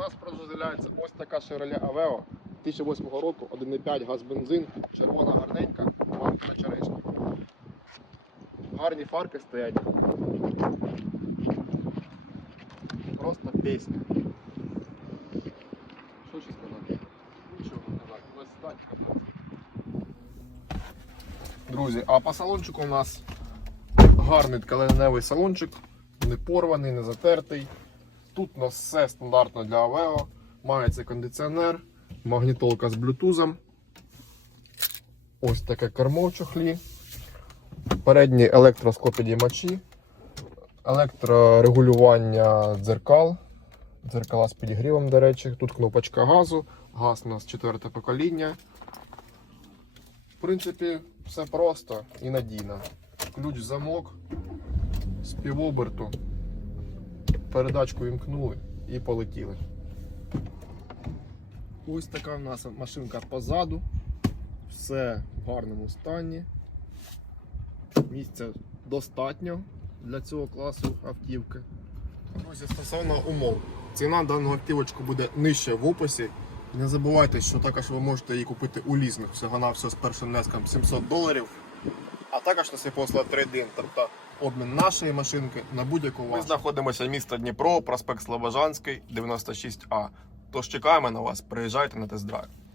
нас продажу з'являється ось така Chevrolet Aveo 2008 року, 1,5 газ бензин, червона гарненька, марка черешня. Гарні фарки стоять. Просто пісня. Що ще сказати? Нічого сказати. Ось так. Друзі, а по салончику у нас гарний тканевий салончик, не порваний, не затертий. Тут у нас все стандартно для Aveo. Мається кондиціонер, магнітолка з блютузом. Ось таке кермо в чохлі. Передні електроскопідіймачі, електрорегулювання дзеркал. Дзеркала з підігрівом, до речі. Тут кнопочка газу, газ у нас четверте покоління. В принципі, все просто і надійно. Ключ замок з півоберту. Передачку вімкнули і полетіли. Ось така в нас машинка позаду. Все в гарному стані. Місця достатньо для цього класу автівки. Друзі, стосовно умов. Ціна даного автівочку буде нижче в описі. Не забувайте, що також ви можете її купити у лізинг всього на все з першим внеском 700 доларів. А також нас є послуга трейдин, тобто обмін нашої машинки на будь-яку вашу. Ми знаходимося місто Дніпро, проспект Слобожанський, 96А. Тож чекаємо на вас, приїжджайте на тест-драйв.